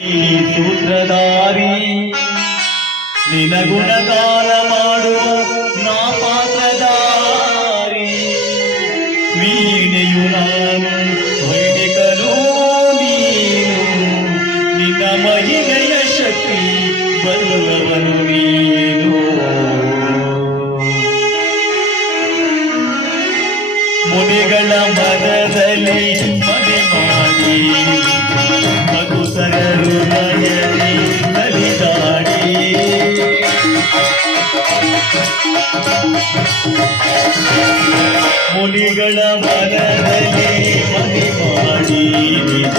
ನಿನ ನಿನಗುಣಗಾನ ಮಾಡುವ ನಾ ಪಾತ್ರಧಾರಿ. ವೀಣೆಯು ನಾನು ವೈಣಿಕನು ನೀನು, ನಿನ್ನ ಮಹಿಮೆಯ ಶಕ್ತಿ ಬಲ್ಲವನು ನೀನು. ಮುನಿಗಳ ಮನದಲ್ಲಿ ಮುನಿಗಳ ಮನದಲ್ಲಿ ಮನೆ ಮಾಡಿ ನಿಜ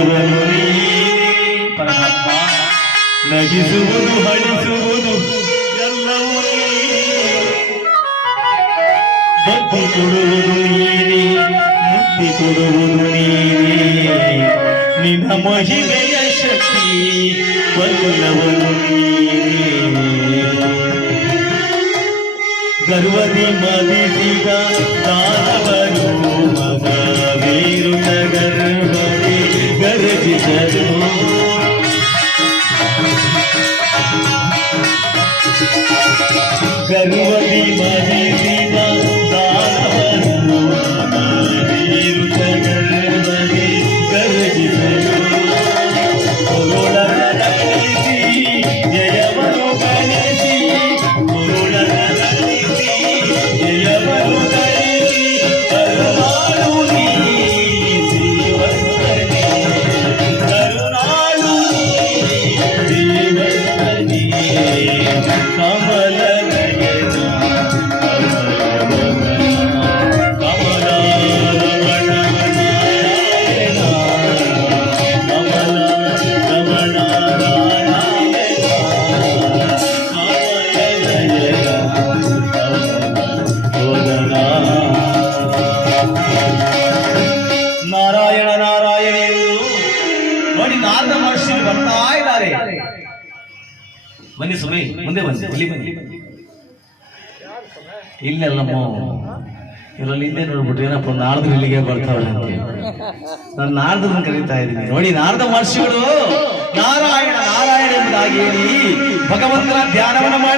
ಚಂದ್ರವನು ಪರಮಾತ್ಮ ನಗಿಸುವುದು ಹಡಿಸುವುದು ಎಲ್ಲವೂ ಕೊಡುವುದು ನೀರಿ. ಮುಕ್ತಿ ಕೊಡುವುದು ನೀನೇ ನಿನ್ನ ಮಹಿಮೆಯ ಶಕ್ತಿ ಬಲ್ಲವನು ನೀರಿ. ಗರ್ವದಿ ಮದಿಸಿದ ಮಹರ್ಷಿ ಬರ್ತಾ ಇದ್ದಾರೆ ಬನ್ನಿ ಸುಮಿ ಮುಂದೆ ಬನ್ನಿ, ಇಲ್ಲಿ ಬನ್ನಿ. ಇಲ್ಲೆಲ್ಲಮ್ಮ ಇವರಲ್ಲಿ ಹಿಂದೆ ನೋಡ್ಬಿಟ್ಟು ಏನಪ್ಪ ನಾರ್ದು ಇಲ್ಲಿಗೆ ಬರ್ತಾವಳೆ ಅಂತ ನಾನು ನಾರದನ್ನ ಕರೀತಾ ಇದ್ದೀನಿ. ನೋಡಿ, ನಾರದ ಮಹರ್ಷಿಗಳು ನಾರಾಯಣ ನಾರಾಯಣ ಎಂಬುದಾಗಿ ಹೇಳಿ ಭಗವಂತನ ಧ್ಯಾನವನ್ನು